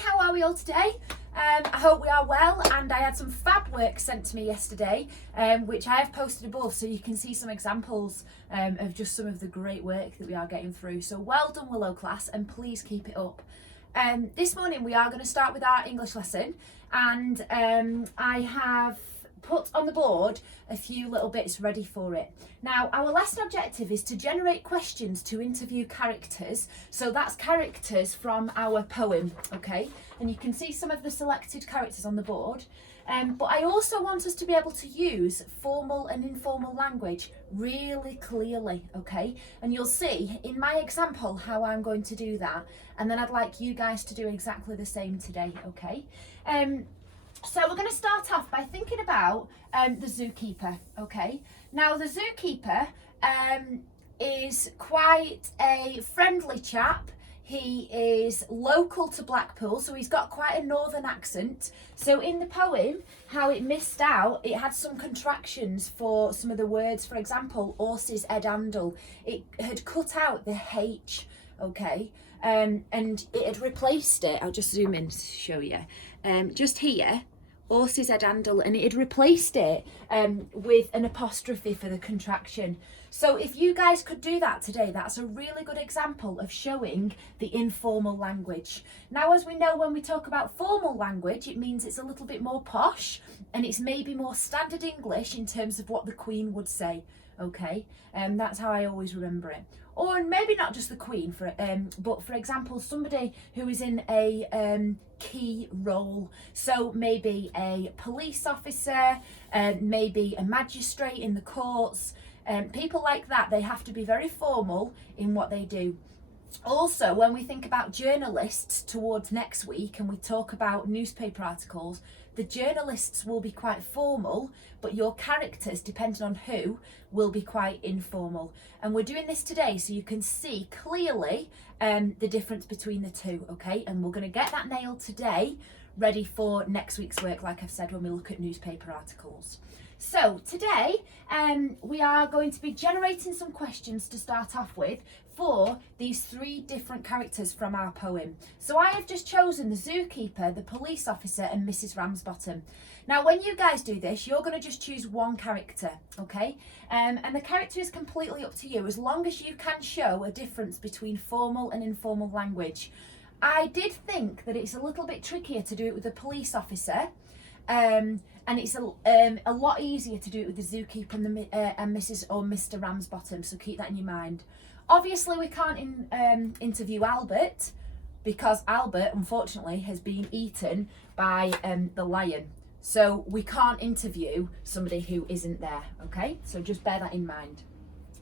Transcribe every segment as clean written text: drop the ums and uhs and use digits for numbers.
how are we all today? I hope we are well, and I had some fab work sent to me yesterday, which I have posted above so you can see some examples of just some of the great work that we are getting through. So well done, Willow class, and please keep it up. This morning we are going to start with our English lesson, and I have put on the board a few little bits ready for it. Now, our lesson objective is to generate questions to interview characters. So that's characters from our poem, okay? And you can see some of the selected characters on the board. But I also want us to be able to use formal and informal language really clearly, okay? And you'll see in my example how I'm going to do that. And then I'd like you guys to do exactly the same today, okay? So we're going to start off by thinking about the zookeeper, okay? Now, the zookeeper is quite a friendly chap. He is local to Blackpool, so he's got quite a northern accent. So in the poem, how it missed out, it had some contractions for some of the words. For example, horse's head handle. It had cut out the H, okay? And it had replaced it. I'll just zoom in to show you. Just here, horse's head handle, and it had replaced it with an apostrophe for the contraction. So if you guys could do that today, that's a really good example of showing the informal language. Now, as we know, when we talk about formal language, it means it's a little bit more posh and it's maybe more standard English in terms of what the Queen would say, okay? That's how I always remember it. Or maybe not just the Queen, but for example, somebody who is in a key role. So maybe a police officer, maybe a magistrate in the courts. People like that, they have to be very formal in what they do. Also, when we think about journalists towards next week and we talk about newspaper articles, the journalists will be quite formal, but your characters, depending on who, will be quite informal. And we're doing this today so you can see clearly the difference between the two, okay? And we're going to get that nailed today, ready for next week's work, like I've said, when we look at newspaper articles. So today we are going to be generating some questions to start off with for these three different characters from our poem. So I have just chosen the zookeeper, the police officer, and Mrs. Ramsbottom. Now, when you guys do this, you're going to just choose one character, okay? And the character is completely up to you, as long as you can show a difference between formal and informal language. I did think that it's a little bit trickier to do it with a police officer, and it's a lot easier to do it with the zookeeper and Mrs. or Mr. Ramsbottom, so keep that in your mind. Obviously, we can't interview Albert, because Albert, unfortunately, has been eaten by the lion. So we can't interview somebody who isn't there, okay? So just bear that in mind.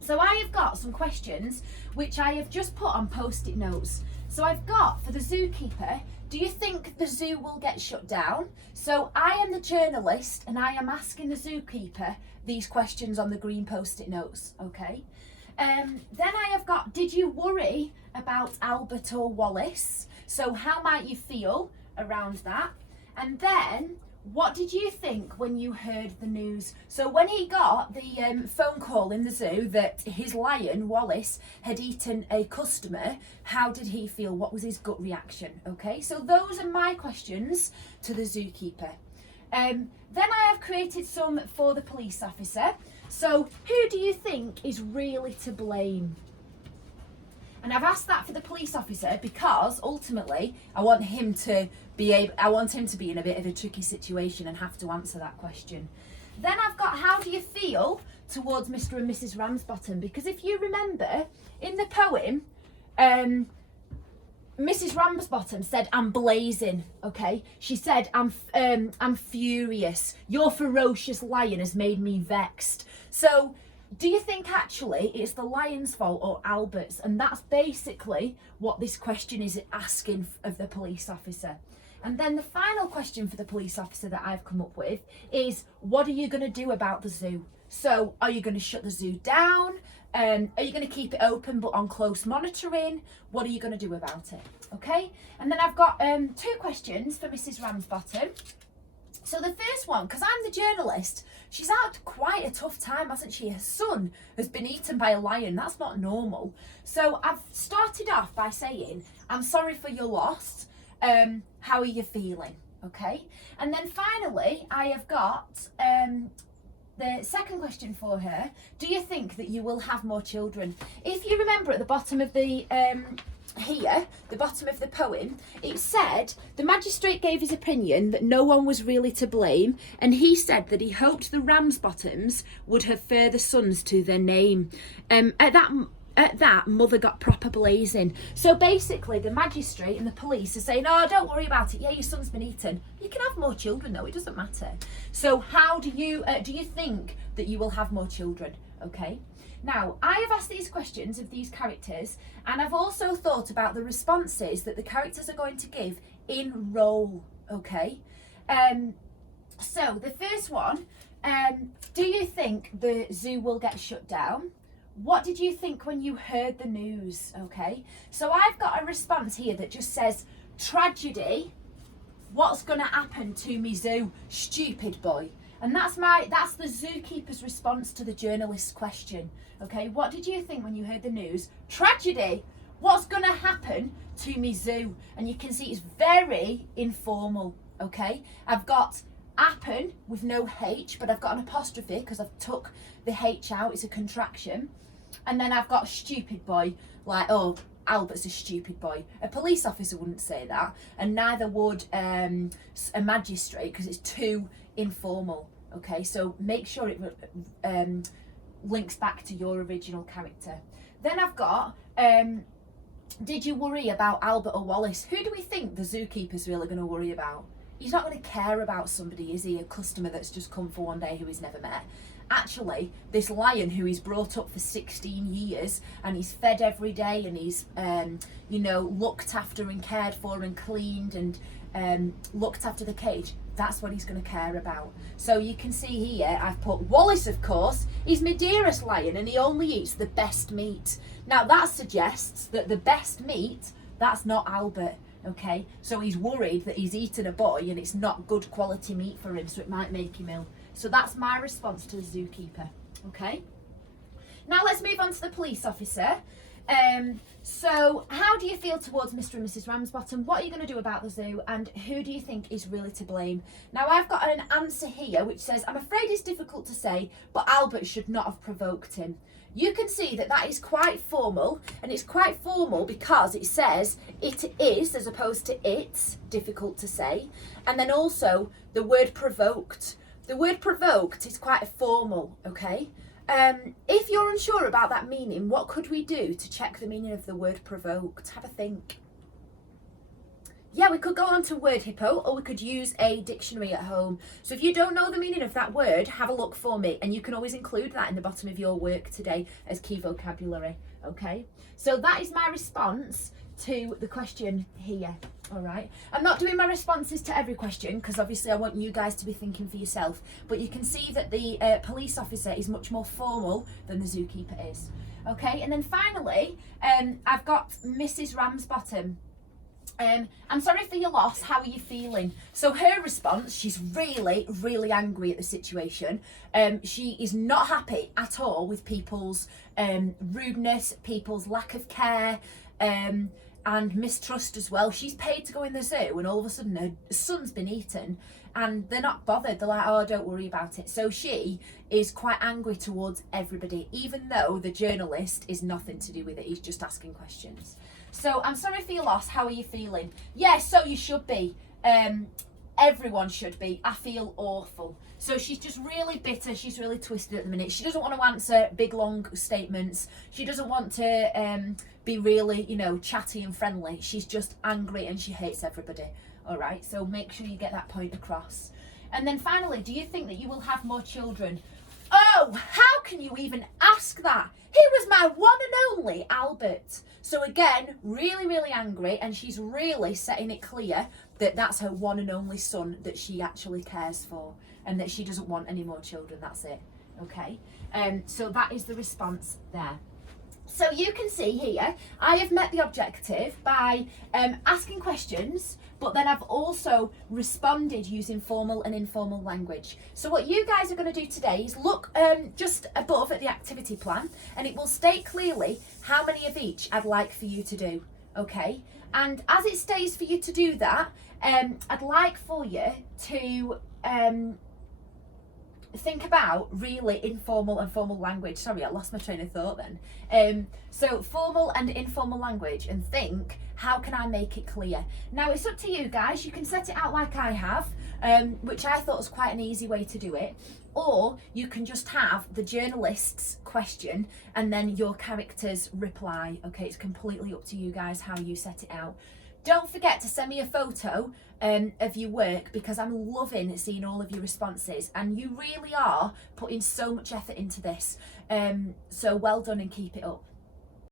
So I have got some questions which I have just put on post-it notes. So I've got, for the zookeeper, do you think the zoo will get shut down? So I am the journalist and I am asking the zookeeper these questions on the green post-it notes, okay? Then I have got, did you worry about Albert or Wallace? So how might you feel around that? And then, what did you think when you heard the news? So when he got the phone call in the zoo that his lion, Wallace, had eaten a customer, how did he feel? What was his gut reaction? Okay, so those are my questions to the zookeeper. Then I have created some for the police officer. So who do you think is really to blame? And I've asked that for the police officer because ultimately I want him to be in a bit of a tricky situation and have to answer that question. Then I've got, how do you feel towards Mr. and Mrs. Ramsbottom? Because if you remember in the poem, Mrs. Ramsbottom said, I'm blazing, okay? She said, I'm furious. Your ferocious lion has made me vexed. So do you think actually it's the lion's fault or Albert's? And that's basically what this question is asking of the police officer. And then the final question for the police officer that I've come up with is, what are you going to do about the zoo? So are you going to shut the zoo down? Are you going to keep it open but on close monitoring? What are you going to do about it? Okay. And then I've got two questions for Mrs. Ramsbottom. So the first one, because I'm the journalist, she's had quite a tough time, hasn't she? Her son has been eaten by a lion. That's not normal. So I've started off by saying, I'm sorry for your loss. How are you feeling? Okay. And then finally, I have got the second question for her. Do you think that you will have more children? If you remember at the bottom of the the bottom of the poem, it said the magistrate gave his opinion that no one was really to blame, and he said that he hoped the Ramsbottoms would have further sons to their name. At that, mother got proper blazing. So basically, the magistrate and the police are saying, oh, don't worry about it. Yeah, your son's been eaten. You can have more children, though. It doesn't matter. So how do you think that you will have more children? Okay. Now, I have asked these questions of these characters, and I've also thought about the responses that the characters are going to give in role. Okay. So the first one, do you think the zoo will get shut down? What did you think when you heard the news? Okay, so I've got a response here that just says, tragedy, what's going to happen to me zoo, stupid boy. And that's the zookeeper's response to the journalist's question. Okay, what did you think when you heard the news? Tragedy, what's going to happen to me zoo? And you can see it's very informal. Okay, I've got happen with no H, but I've got an apostrophe because I've took the H out, it's a contraction. And then I've got stupid boy, like, oh, Albert's a stupid boy. A police officer wouldn't say that, and neither would a magistrate, because it's too informal. Okay, so make sure it links back to your original character. Then I've got, did you worry about Albert or Wallace? Who do we think the zookeeper's really going to worry about? He's not going to care about somebody, is he? A customer that's just come for one day who he's never met. Actually, this lion who he's brought up for 16 years and he's fed every day and he's, looked after and cared for and cleaned and looked after the cage, that's what he's going to care about. So you can see here, I've put Wallace, of course. He's my dearest lion and he only eats the best meat. Now that suggests that the best meat, that's not Albert. Okay, so he's worried that he's eaten a boy and it's not good quality meat for him, so it might make him ill. So that's my response to the zookeeper. Okay, now let's move on to the police officer. So how do you feel towards Mr. and Mrs. Ramsbottom? What are you going to do about the zoo, and who do you think is really to blame? Now I've got an answer here which says, I'm afraid it's difficult to say, but Albert should not have provoked him. You can see that is quite formal, and it's quite formal because it says it is as opposed to it's, difficult to say. And then also the word provoked. The word provoked is quite formal, okay? If you're unsure about that meaning, what could we do to check the meaning of the word provoked? Have a think. Yeah, we could go on to Word Hippo, or we could use a dictionary at home. So if you don't know the meaning of that word, have a look for me, and you can always include that in the bottom of your work today as key vocabulary, okay? So that is my response to the question here, all right? I'm not doing my responses to every question because obviously I want you guys to be thinking for yourself, but you can see that the police officer is much more formal than the zookeeper is, okay? And then finally, I've got Mrs. Ramsbottom. I'm sorry for your loss, how are you feeling? So her response, she's really, really angry at the situation. She is not happy at all with people's rudeness, people's lack of care, and mistrust as well. She's paid to go in the zoo and all of a sudden her son's been eaten and they're not bothered. They're like, oh, don't worry about it. So she is quite angry towards everybody, even though the journalist is nothing to do with it. He's just asking questions. So I'm sorry for your loss. How are you feeling? Yes, so you should be. Everyone should be. I feel awful. So she's just really bitter. She's really twisted at the minute. She doesn't want to answer big, long statements. She doesn't want to be really, chatty and friendly. She's just angry and she hates everybody. All right, so make sure you get that point across. And then finally, do you think that you will have more children? Oh, how can you even ask that? He was my one and only Albert. So again, really, really angry, and she's really setting it clear that that's her one and only son that she actually cares for, and that she doesn't want any more children. That's it. Okay. So that is the response there. So you can see here, I have met the objective by asking questions, but then I've also responded using formal and informal language. So what you guys are going to do today is look just above at the activity plan, and it will state clearly how many of each I'd like for you to do. okay? And as it stays for you to do that, I'd like for you to think about really informal and formal language. Sorry, I lost my train of thought then. So formal and informal language, and think, how can I make it clear? Now it's up to you guys. You can set it out like I have, which I thought was quite an easy way to do it. Or you can just have the journalist's question and then your character's reply. Okay, it's completely up to you guys how you set it out. Don't forget to send me a photo of your work, because I'm loving seeing all of your responses, and you really are putting so much effort into this. So well done and keep it up.